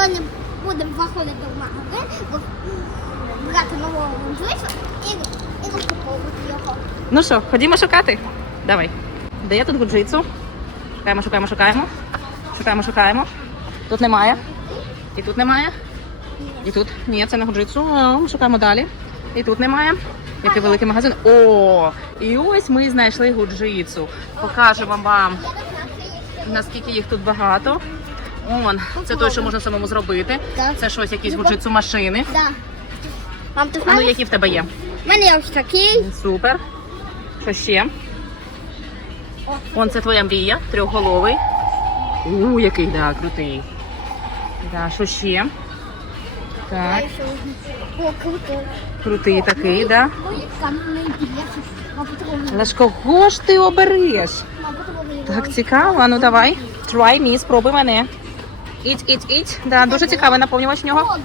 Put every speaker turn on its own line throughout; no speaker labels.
сьогодні будемо заходити в магазин, брати нового життя і, і розкуповувати його.
Ну що, ходімо шукати? Давай. Де є тут гуджицу? Шукаємо, шукаємо, шукаємо. Шукаємо, шукаємо. Тут немає. І тут немає. І тут. Ні, це не гуджицу. А, Шукаємо далі. І тут немає. Який великий магазин. О! І ось ми знайшли гуджицу. Покажемо вам,
Я
наскільки їх тут багато. Он, це той, що можна самому зробити. Це щось, якісь гуджицу машини.
Да. Мам, ти
А ну які в тебе є?
У мене є ось такий.
Супер. Що ще? Он це твоя мрія, трьохголовий. У, який, да, крутий. Да, що ще? Так,
О,
крутий такий, да. Але ж кого ж ти обереш? Так, цікаво. А ну давай. Try me, спробуй мене. Іть, іть, іть. Да, дуже цікавий наповнювач в нього.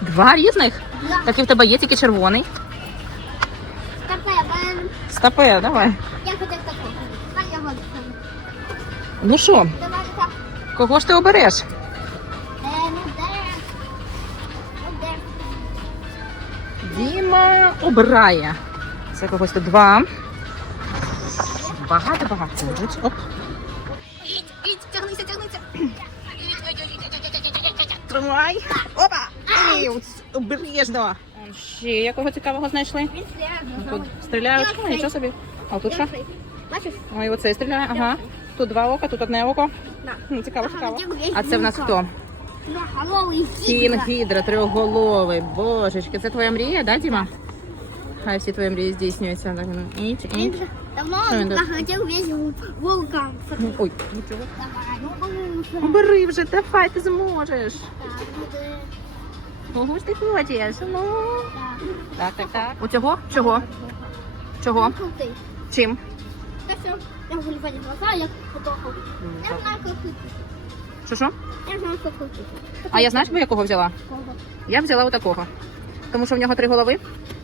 Два різних.
Да.
Так і в тебе є тільки червоний. Стапе, давай.
я хотів такого.
Ну що, кого ж ти обереш?
Ну? Ну?
Діма обирає. Це когось тут два. Багато, багато. Лежить. Оп. Ідь, ідь, тягнися, тягнися. Тримай. Опа! Ей, ось, обережно. Ще якого цікавого знайшли? Тут стріляють. О, нічого собі. А тут що?
Бачиш?
Ой, оцей стріляє. Ага. Тут два ока, тут одне око. Ну, цікаво, цікаво. А це в нас хто?
На, головий
Кін гідра, трьохголовий. Божечки, це твоя мрія, да, Діма? Хай всі твої мрії здійснюються. Ну,
давно
він
захотів весь вулкан.
Ну, Ой, нічого.
Ну, ну,
Обери вже, давай, ти зможеш. Кого ж ти хочеш? Ну.
Так.
Так, так. У цього? Чого? Чого? Чим?
Те, що я в Гулівані глаза, як фотограф. Я знаю, як крутий.
Що що?
Я знаю, як крутий.
А я знаєш, би якого взяла?
Кого?
Я взяла отакого. Тому що в нього три голови.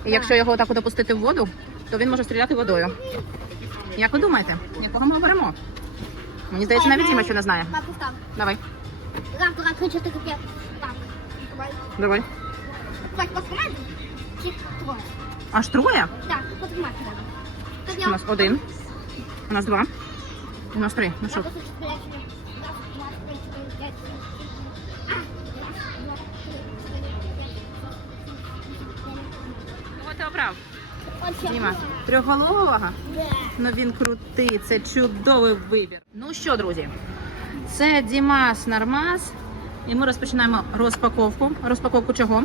І якщо його отак от опустити в воду, то він може стріляти водою. Як ви думаєте, якого ми оберемо? Мені здається, навіть Діма що не знає.
Так, постав.
Давай,
Раз, два, три, чотири, п'ять. Так. Давай.
давай.
Так, потримай. Чи троє?
Аж троє?
Так, потримай треба. Так, я-
У нас один. У нас два. У нас три. Ну що?
Я просто чотири, чотири. Раз, два, три, чотири, п'ять, шість, сім. А, раз, два, три, чотири, п'ять, шість, сім,
Кого ти обрав?
От я
Діма,
була.
Трьохголового?
Да.
Ну він крутий, це чудовий вибір. Ну що, друзі, це Дімас Нармаз. І ми розпочинаємо розпаковку. Розпаковку чого?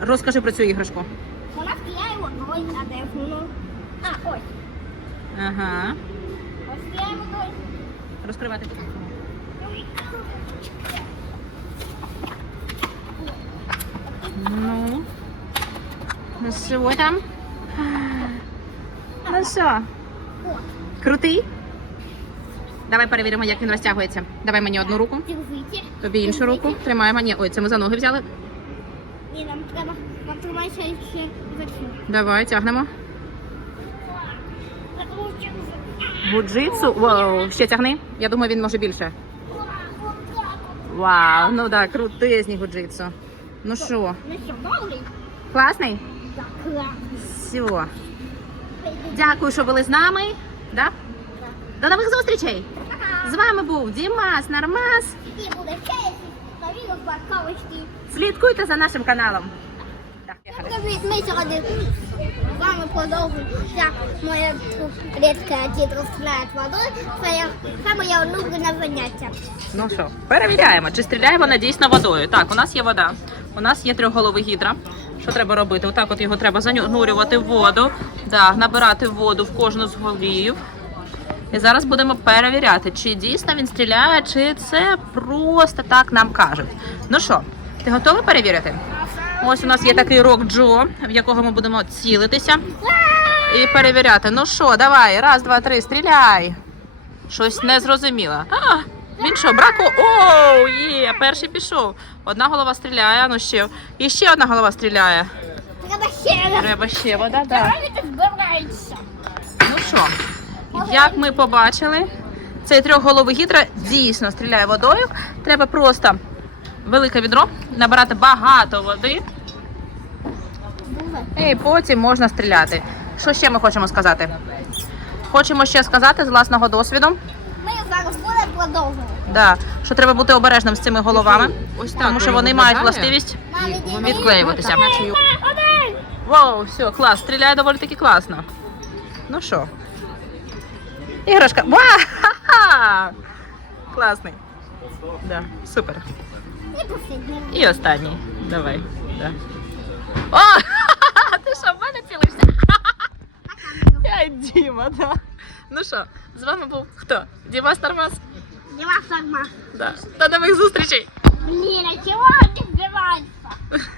Розкажи про цю іграшку.
Вона стріляє водою, а де? А, ось.
Ага.
Ось стріляє водою.
Розкривати. Ну. Там? Ну що, крутий? Давай перевіримо, як він розтягується. Давай мені одну руку, тобі іншу руку. Тримай мені. Ой, це ми за ноги взяли.
Ні, нам треба, нам тримайся ще за.
Давай, тягнемо. Гуджитсу? Вау, ще тягни. Я думаю, він може більше. Вау, ну так, крутизні гуджитсу. Ну що,
Ну
класний? Все. Дякую, що були з нами. Да? До нових зустрічей! З вами був Дімас Нармас.
І буде.
Слідкуйте за нашим каналом.
Ми сьогодні з вами продовжуємо як моя рідка дід розстріляє водою. Це, я- улюблене заняття.
Ну що, перевіряємо, чи стріляє вона дійсно водою. Так, у нас є вода, у нас є трьохголовий гідра. Що треба робити? Отак от його треба занурювати в воду, так, набирати воду в кожну з голів. І зараз будемо перевіряти, чи дійсно він стріляє, чи це просто так нам кажуть. Ну що, ти готовий перевірити? Ось у нас є такий рок Джо, в якого ми будемо цілитися і перевіряти. Ну що, давай, раз, два, три, стріляй. Щось не зрозуміло. А, він що, брако? Оу, є, перший пішов. Одна голова стріляє, ну ще. І ще одна голова стріляє.
Треба ще.
Треба ще вода, да. Ну що, як ми побачили, Цей трьохголовий гідра дійсно стріляє водою. Треба просто велике відро, набирати багато води, і потім можна стріляти. Що ще ми хочемо сказати? Хочемо ще сказати з власного досвіду,
продовжувати.
да, що треба бути обережним з цими головами,
Ось так
тому що вони мають властивість відклеюватися. Вау, все, клас, стріляє доволі таки класно. Ну що? Іграшка. Ва! Ха-ха! Класний. Да, супер.
І.
І останній. Давай. Да. О! Ти що, в мене цілишся? Я Діма, да. Ну що, з вами був хто? Діма Стармас?
Нема сама.
Да. До нових зустрічей.
Ні, на чого ти вбиваєшся?